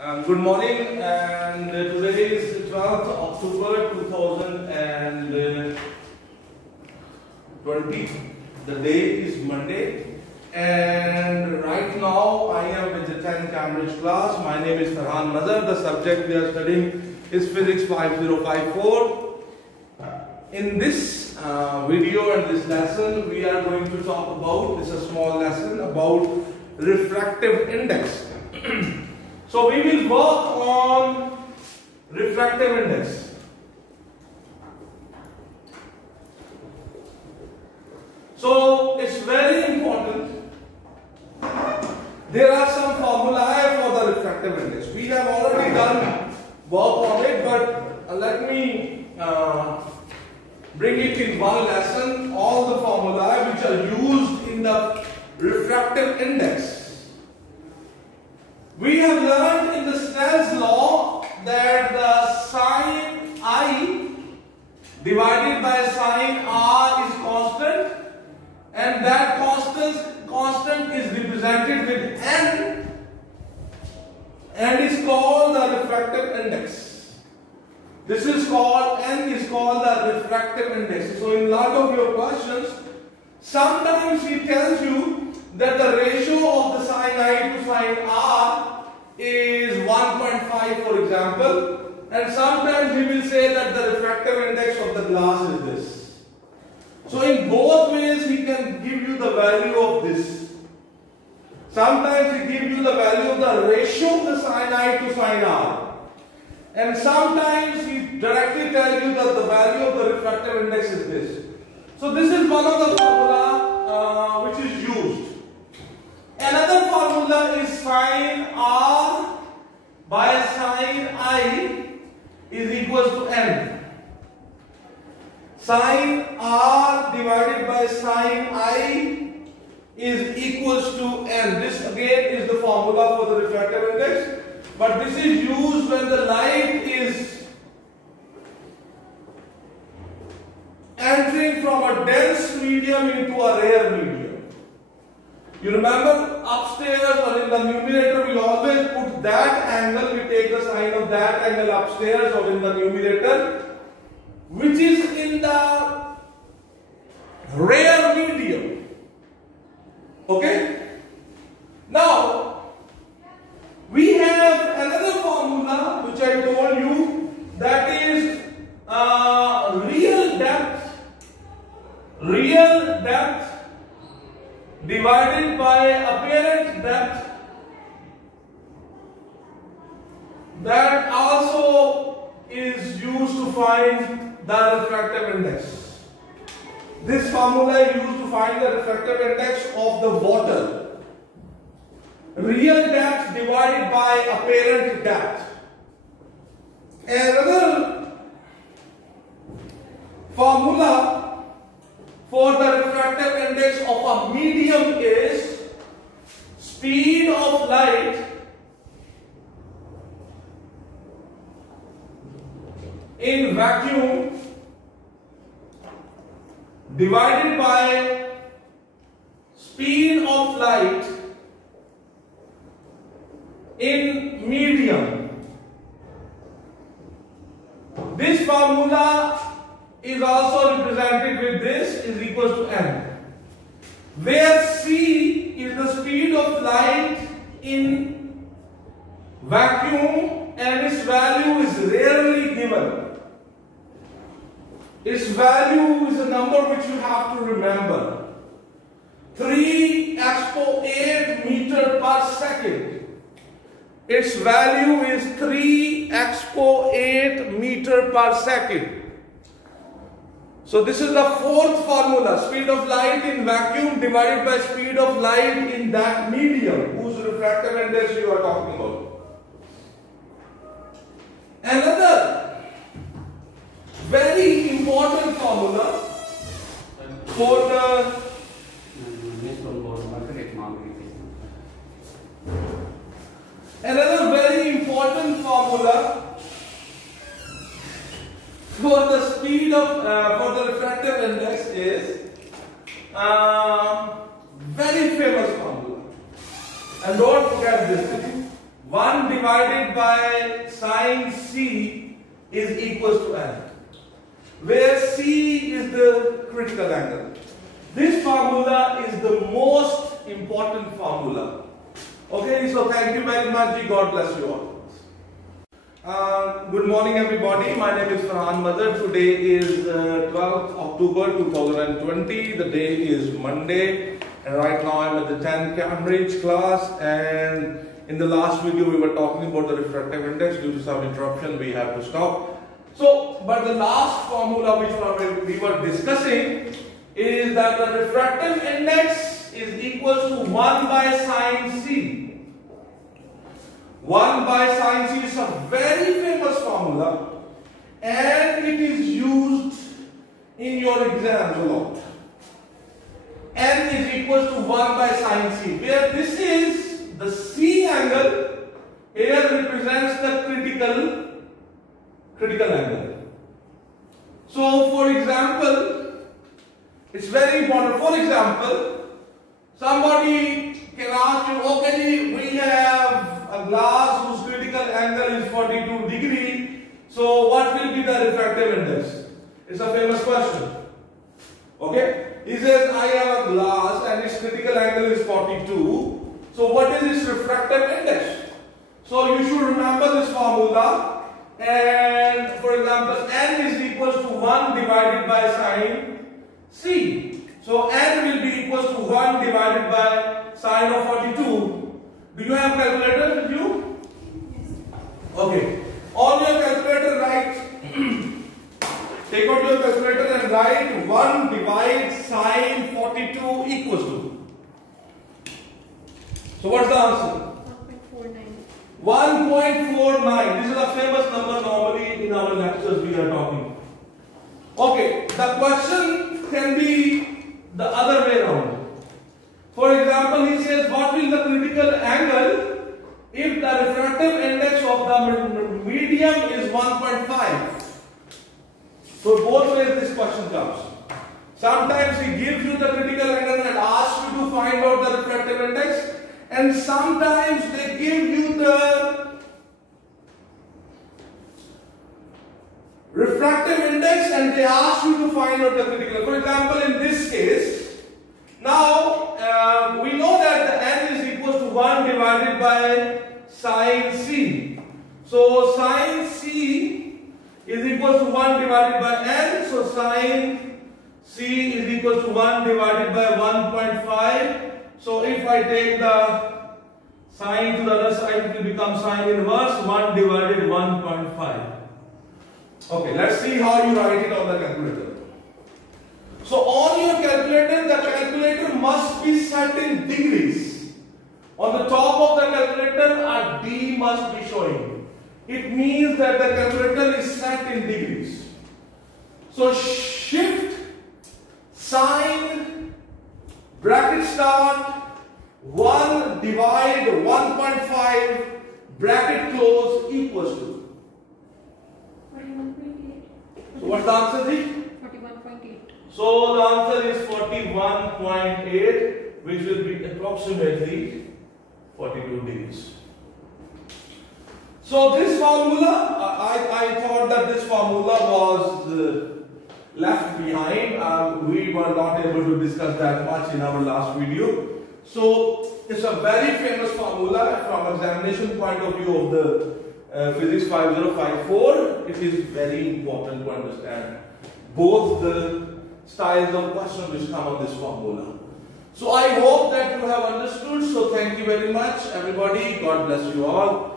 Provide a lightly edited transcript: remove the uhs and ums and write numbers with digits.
Good morning, and today is 12th October 2020. The day is Monday, and right now I am with the 10th Cambridge class. My name is Farhan Nazar. The subject we are studying is Physics 5054. In this video and this lesson, we are going to talk about, this is a small lesson, about refractive index. So we will work on refractive index. So it's very important. There are some formulae for the refractive index. We have already done work on it, but let me bring it in one lesson. All the formulae which are used in the refractive index. We have learned in the Snell's law that the sine I divided by sine R is constant, and that constant is represented with N and is called the refractive index. This is called, N is called the refractive index. So in a lot of your questions, sometimes he tells you that the ratio of the sine I to sine R is 1.5, for example, and sometimes he will say that the refractive index of the glass is this. So in both ways he can give you the value of this. Sometimes he gives you the value of the ratio of the sine I to sine R, and sometimes he directly tells you that the value of the refractive index is this. So this is one of the formula which is used. Another formula is sine R by sine I is equals to N. Sine R divided by sine I is equals to N. This again is the formula for the refractive index, but this is used when the light is entering from a dense medium into a rare medium. You remember upstairs or in the numerator we always put that angle, we take the sign of that angle upstairs or in the numerator, which is in the rare medium. Okay? Now, we have another formula which I told you, that is real depth divided by apparent depth, that also is used to find the refractive index. This formula is used to find the refractive index of the water. Real depth divided by apparent depth. Another formula for the refractive index of a medium is speed of light in vacuum divided by speed of light in medium. This formula is also represented with this is equals to N, where C is the speed of light in vacuum and its value is rarely given. Its value is a number which you have to remember. 3 expo 8 meter per second. Its value is 3 expo 8 meter per second. So this is the fourth formula, speed of light in vacuum divided by speed of light in that medium whose refractive index you are talking about. Another very important formula for the speed of for the refractive index is very famous formula, and don't forget this. 1 divided by sine C is equals to n, where C is the critical angle. This formula is the most important formula. Okay, so thank you very much. God bless you all. Good morning everybody. My name is Farhan Madar. Today is 12th October 2020. The day is Monday, and right now I'm at the 10th Cambridge class, and in the last video we were talking about the refractive index. Due to some interruption we have to stop. So, but the last formula which we were discussing is that the refractive index is equal to 1 by sine C. 1 by sine C is a very famous formula, and it is used in your exams a lot. N is equal to 1 by sine C, where this is the C angle here represents the critical angle. So for example, it's very important. For example, somebody can ask you, okay, we have a glass whose critical angle is 42 degree. So what will be the refractive index? It's a famous question. Okay? He says, I have a glass and its critical angle is 42. So what is its refractive index? So you should remember this formula. And for example, n is equal to 1 divided by sine C. So n will be equal to 1 divided by sine of 42. Do you have calculators with you? Yes. Okay. On your calculator, write. Take out your calculator and write 1 divide sine 42 equals to. So what's the answer? 1.49. 1.49. This is a famous number normally in our lectures we are talking. Okay. The question can be the other way around. For example, he says, what will the critical angle if the refractive index of the medium is 1.5? So both ways this question comes. Sometimes he gives you the critical angle and asks you to find out the refractive index, and sometimes they give you the refractive index and they ask you to find out the critical. For example, in this case, now we know that the n is equal to 1 divided by sine C. So sine C is equal to 1 divided by n. So sine C is equal to 1 divided by 1.5. So if I take the sine to the other side, it will become sine inverse 1 divided 1.5. Okay, let's see how you write it on the calculator. So on your calculator, the calculator must be set in degrees. On the top of the calculator, a D must be showing. It means that the calculator is set in degrees. So shift sine bracket start 1 divide 1.5 bracket close equals to. 41.8. So what's the answer, Ji? 41.8. So the answer is 41.8, which will be approximately 42 degrees. So this formula, I thought that this formula was left behind. We were not able to discuss that much in our last video. So it's a very famous formula from examination point of view of the Physics 5054. It is very important to understand both the styles of questions which come on this formula. So I hope that you have understood. So thank you very much everybody. God bless you all.